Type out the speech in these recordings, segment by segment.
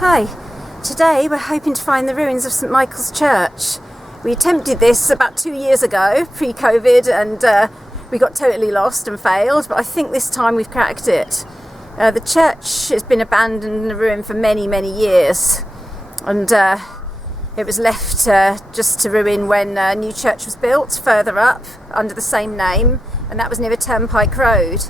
Hi, today we're hoping to find the ruins of St Michael's Church. We attempted this about 2 years ago, pre-COVID, and we got totally lost and failed, but I think this time we've cracked it. The church has been abandoned in a ruin for many, many years, and it was left just to ruin when a new church was built further up under the same name, and that was near a turnpike road.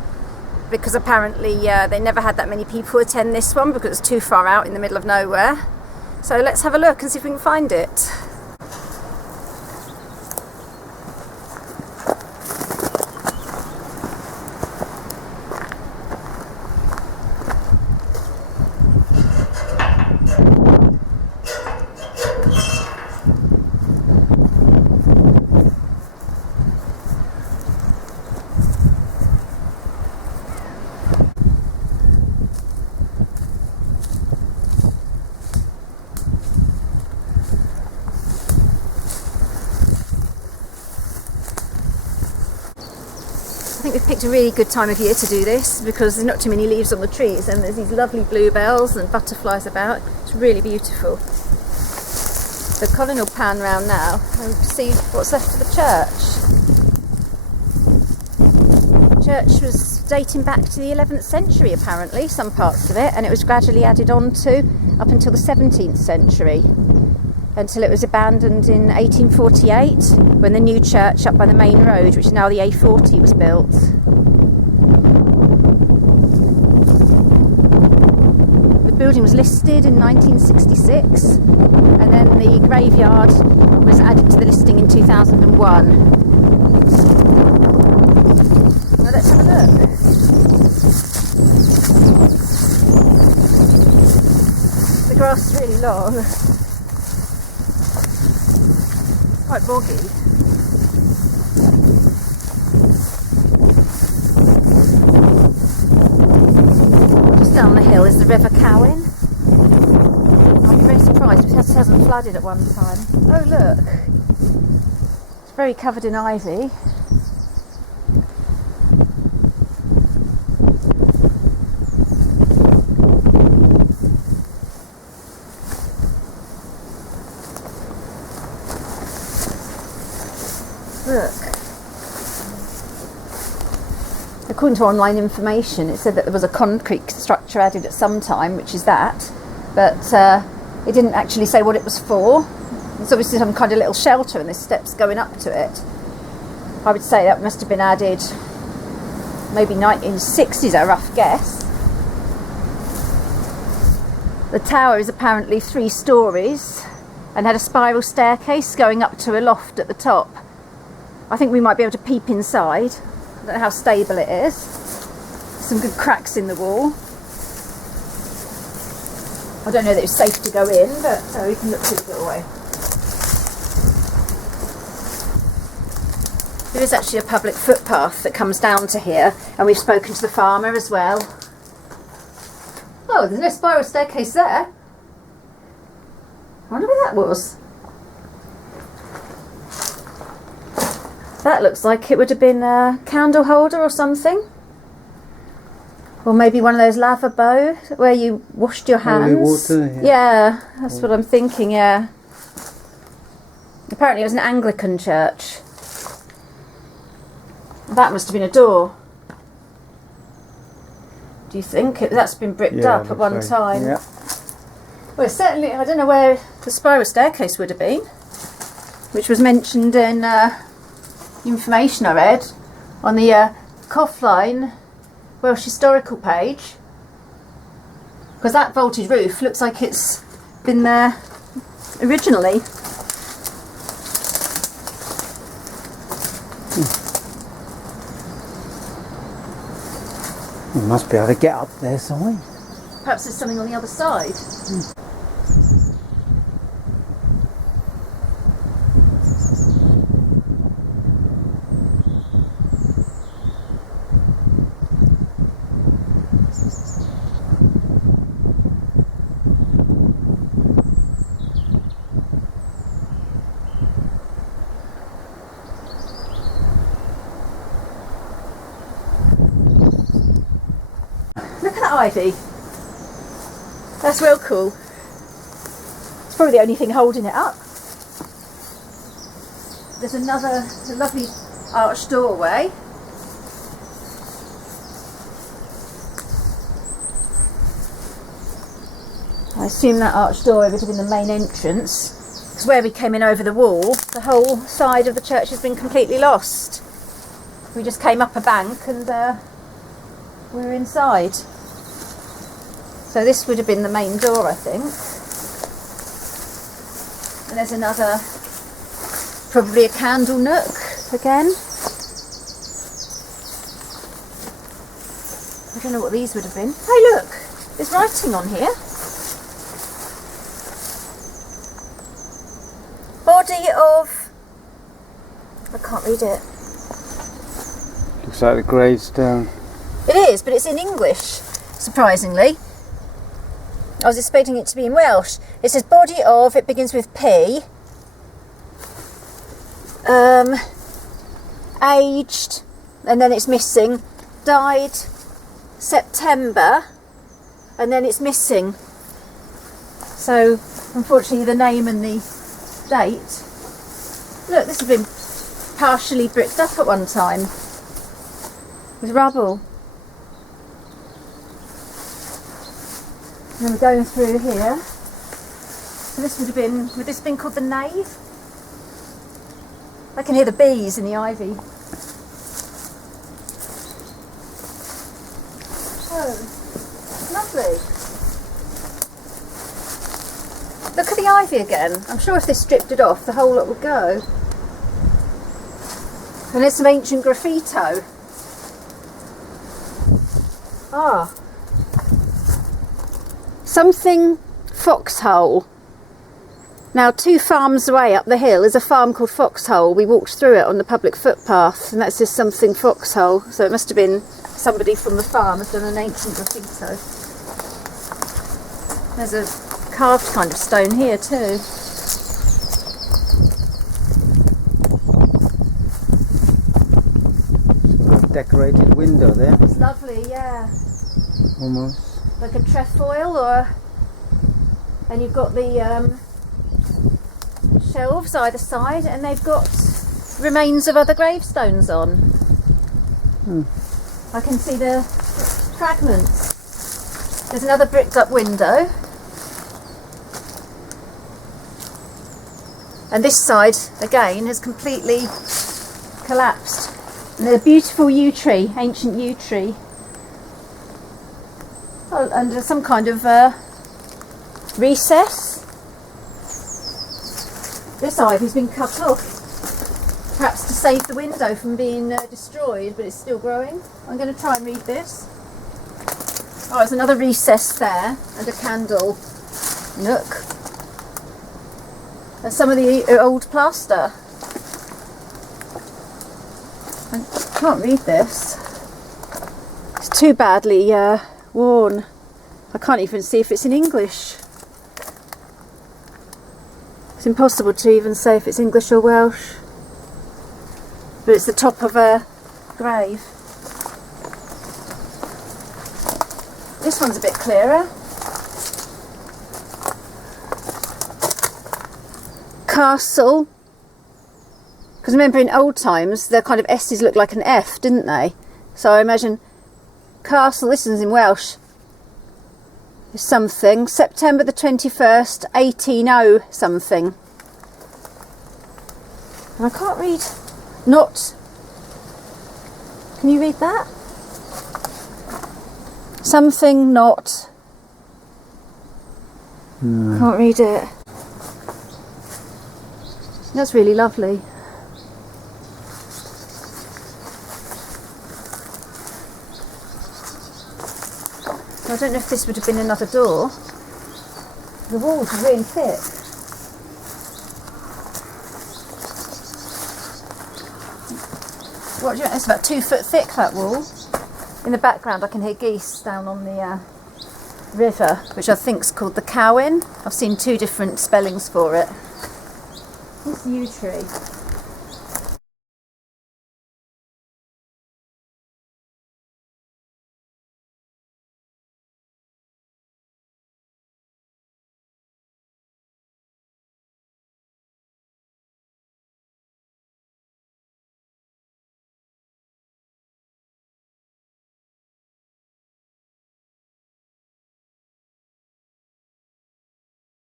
Because apparently they never had that many people attend this one because it's too far out in the middle of nowhere. So let's have a look and see if we can find it. I think we've picked a really good time of year to do this because there's not too many leaves on the trees and there's these lovely bluebells and butterflies about. It's really beautiful. So Colin will pan round now and see what's left of the church. The church was dating back to the 11th century apparently, some parts of it, and it was gradually added on to up until the 17th century. Until it was abandoned in 1848 when the new church up by the main road, which is now the A40, was built. The building was listed in 1966 and then the graveyard was added to the listing in 2001. Now let's have a look. The grass is really long. Quite boggy. Just down the hill is the River Cowan. I'll be very surprised if it hasn't flooded at one time. Oh look, it's very covered in ivy. Look. According to online information, it said that there was a concrete structure added at some time, which is that, but it didn't actually say what it was for. It's obviously some kind of little shelter and there's steps going up to it. I would say that must have been added maybe 1960s, a rough guess. The tower is apparently 3 stories and had a spiral staircase going up to a loft at the top. I think we might be able to peep inside. I don't know how stable it is. Some good cracks in the wall. I don't know that it's safe to go in, but we can look through the doorway. There is actually a public footpath that comes down to here, and we've spoken to the farmer as well. Oh, there's no spiral staircase there. I wonder where that was. That looks like it would have been a candle holder or something. Or maybe one of those lavabo where you washed your hands. Holy water, yeah, that's what I'm thinking, yeah. Apparently it was an Anglican church. That must have been a door. Do you think? That's been bricked up at one time. Yeah. Well, certainly, I don't know where the spiral staircase would have been, which was mentioned in information I read on the Coughlin Welsh Historical page, because that vaulted roof looks like it's been there originally. You must be able to get up there somewhere. Perhaps there's something on the other side. Look at that ivy. That's real cool. probably the only thing holding it up. There's another lovely arched doorway. I assume that arched doorway would have been the main entrance, because where we came in over the wall, the whole side of the church has been completely lost. We just came up a bank and we were inside. So this would have been the main door, I think. And there's another, probably a candle nook again. I don't know what these would have been. Hey look, there's writing on here. Body of... I can't read it. Looks like the gravestone. It is, but it's in English, surprisingly. I was expecting it to be in Welsh. It says body of, it begins with P. Aged, and then it's missing. Died September, and then it's missing. So, unfortunately, the name and the date. Look, this has been partially bricked up at one time with rubble. And then we're going through here. So this would this have been called the nave? I can hear the bees in the ivy. Oh, lovely. Look at the ivy again. I'm sure if they stripped it off, the whole lot would go. And there's some ancient graffito. Ah. Something Foxhole. Now 2 farms away up the hill is a farm called Foxhole. We walked through it on the public footpath and that says something Foxhole. So it must have been somebody from the farm has done an ancient graffito. There's a carved kind of stone here too. Decorated window there. It's lovely, yeah. Almost. Like a trefoil, and you've got the shelves either side, and they've got remains of other gravestones on. I can see the fragments. There's another bricked up window. And this side, again, has completely collapsed. And there's a beautiful yew tree, ancient yew tree. Oh, under some kind of recess. This ivy's been cut off, perhaps to save the window from being destroyed, but it's still growing. I'm going to try and read this. Oh, there's another recess there, and a candle nook. And some of the old plaster. I can't read this. It's too badly worn. I can't even see if it's in English. It's impossible to even say if it's English or Welsh. But it's the top of a grave. This one's a bit clearer. Castle. Because remember in old times, the kind of S's looked like an F, didn't they? So I imagine Castle, this one's in Welsh, is something. September the 21st, 180 something. And I can't read. Not. Can you read that? Something not. No. Can't read it. That's really lovely. I don't know if this would have been another door. The walls are really thick. What do you reckon? It's about 2 foot thick, that wall. In the background I can hear geese down on the river, which I think is called the Cowan. I've seen 2 different spellings for it. This yew tree.